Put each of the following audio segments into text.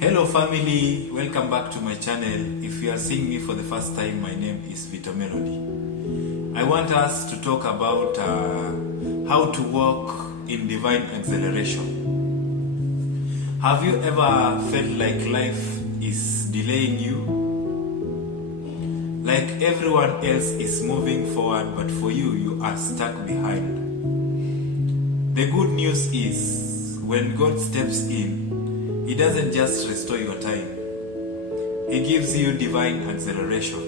Hello family, welcome back to my channel. If you are seeing me for the first time, my name is Vito Melody. I want us to talk about how to walk in divine acceleration. Have you ever felt like life is delaying you? Like everyone else is moving forward, but for you, you are stuck behind. The good news is, when God steps in, He doesn't just restore your time. He gives you divine acceleration.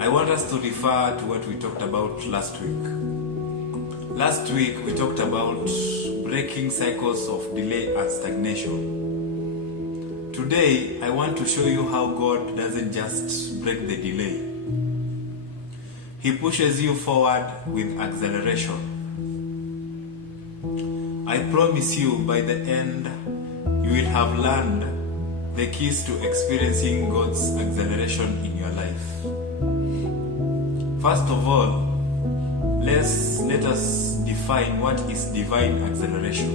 I want us to refer to what we talked about last week. Last week we talked about breaking cycles of delay and stagnation. Today I want to show you how God doesn't just break the delay. He pushes you forward with acceleration. I promise you, by the end, you will have learned the keys to experiencing God's acceleration in your life. First of all, let us define what is divine acceleration.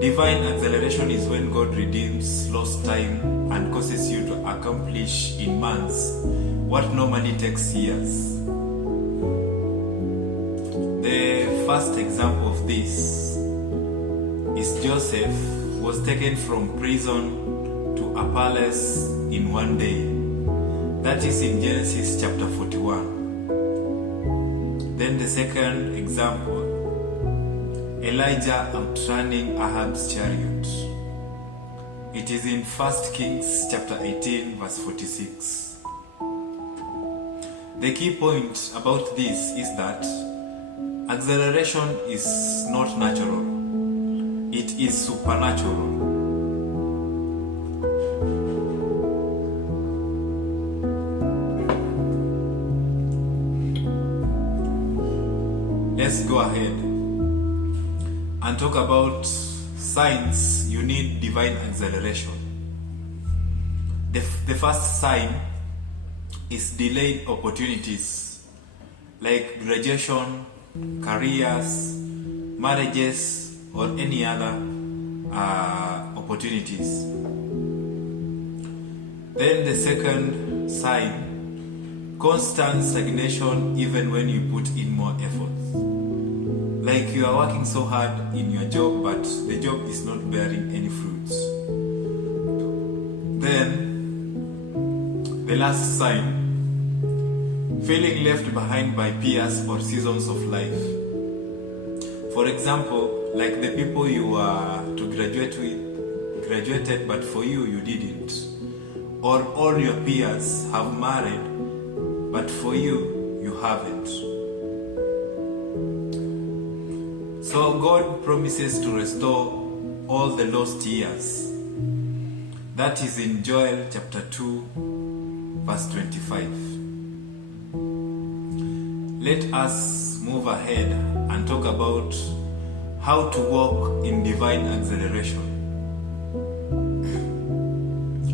Divine acceleration is when God redeems lost time and causes you to accomplish in months what normally takes years. The first example of this is Joseph was taken from prison to a palace in one day. That is in Genesis chapter 41. Then the second example, Elijah outrunning Ahab's chariot. It is in 1 Kings chapter 18 verse 46. The key point about this is that acceleration is not natural. It is supernatural. Let's go ahead and talk about signs you need divine acceleration. The first sign is delayed opportunities like graduation, careers, marriages, or any other opportunities. Then the second sign, constant stagnation even when you put in more effort. Like you are working so hard in your job, but the job is not bearing any fruits. Then the last sign, feeling left behind by peers or seasons of life. For example, like the people you were to graduate with graduated, but for you, you didn't. Or all your peers have married, but for you, you haven't. So God promises to restore all the lost years. That is in Joel chapter 2, verse 25. Let us move ahead and talk about how to walk in divine acceleration.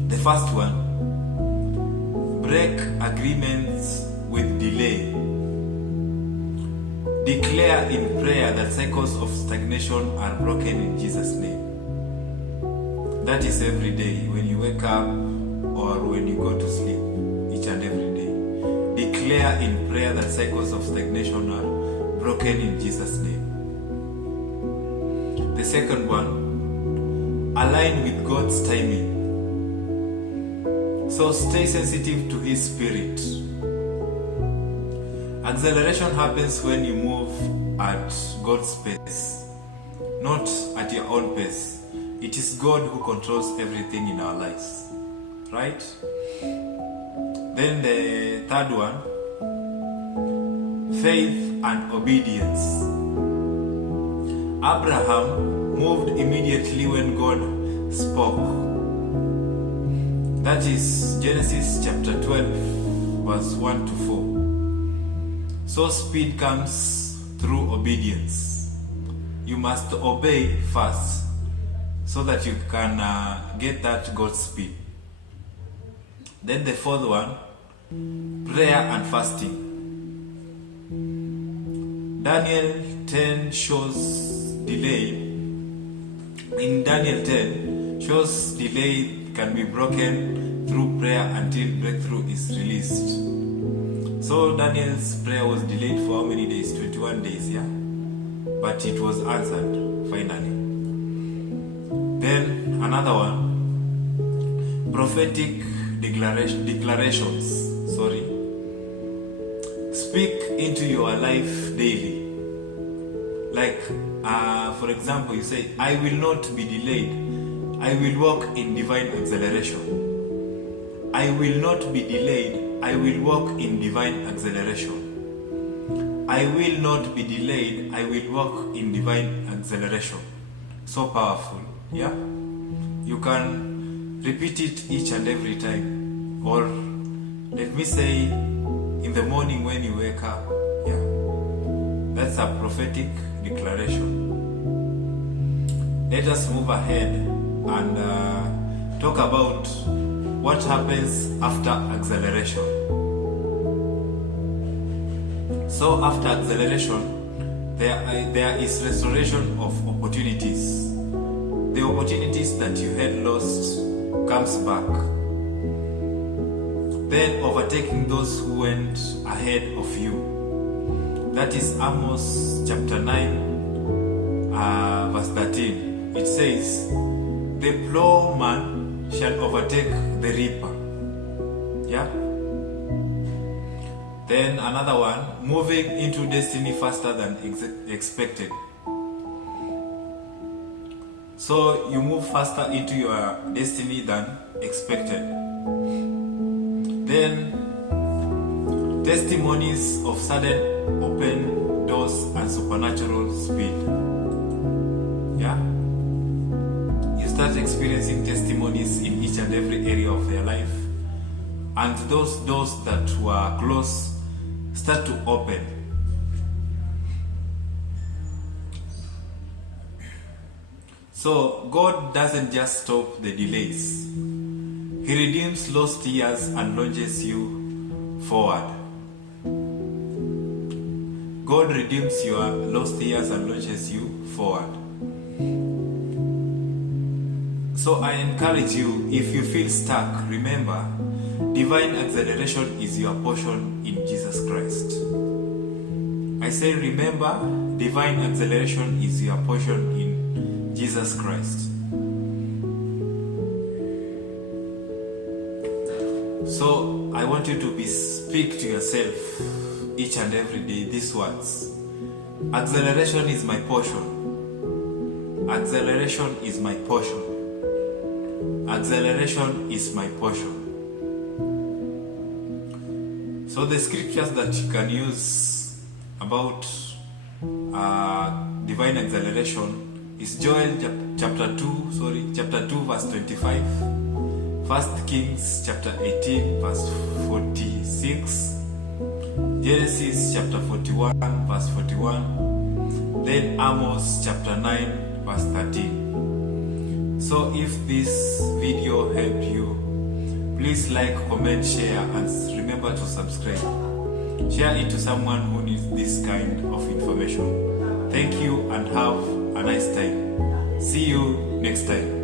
The first one, break agreements with delay. Declare in prayer that cycles of stagnation are broken in Jesus' name. That is every day, when you wake up or when you go to sleep, each and every day. Declare in prayer that cycles of stagnation are broken in Jesus' name. The second one, align with God's timing. So stay sensitive to His Spirit. Acceleration happens when you move at God's pace, not at your own pace. It is God who controls everything in our lives, right? Then the third one, faith and obedience. Abraham moved immediately when God spoke. That is Genesis chapter 12, verse 1 to 4. So speed comes through obedience. You must obey first so that you can get that God's speed. Then the fourth one, prayer and fasting. Daniel 10 shows delay in Daniel 10 shows delay can be broken through prayer until breakthrough is released. So Daniel's prayer was delayed for how many days? 21 days, yeah? But it was answered finally. Then another one, prophetic declarations. Speak into your life daily. Like, for example, you say, I will not be delayed. I will walk in divine acceleration. I will not be delayed. I will walk in divine acceleration. I will not be delayed. I will walk in divine acceleration. So powerful, yeah? You can repeat it each and every time. Or let me say, in the morning when you wake up, yeah? That's a prophetic declaration. Let us move ahead and talk about what happens after acceleration. So after acceleration, there is restoration of opportunities. The opportunities that you had lost comes back. Then overtaking those who went ahead of you. That is Amos chapter 9, verse 13. It says, the plowman shall overtake the reaper. Yeah? Then another one, moving into destiny faster than expected. So you move faster into your destiny than expected. Then testimonies of sudden open doors and supernatural speed. Yeah? You start experiencing testimonies in each and every area of their life. And those doors that were closed start to open. So God doesn't just stop the delays. He redeems lost years and launches you forward. God redeems your lost years and launches you forward. So I encourage you, if you feel stuck, remember, divine acceleration is your portion in Jesus Christ. I say remember, divine acceleration is your portion in Jesus Christ. So I want you to speak to yourself each and every day these words. Acceleration is my portion. Acceleration is my portion. Acceleration is my portion. So the scriptures that you can use about divine acceleration is Joel chapter 2 verse 25, 1 Kings chapter 18 verse 46, Genesis chapter 41 verse 41, then Amos chapter 9 verse 13. So if this video helped you, please like, comment, share, and remember to subscribe. Share it to someone who needs this kind of information. Thank you and have a nice time. See you next time.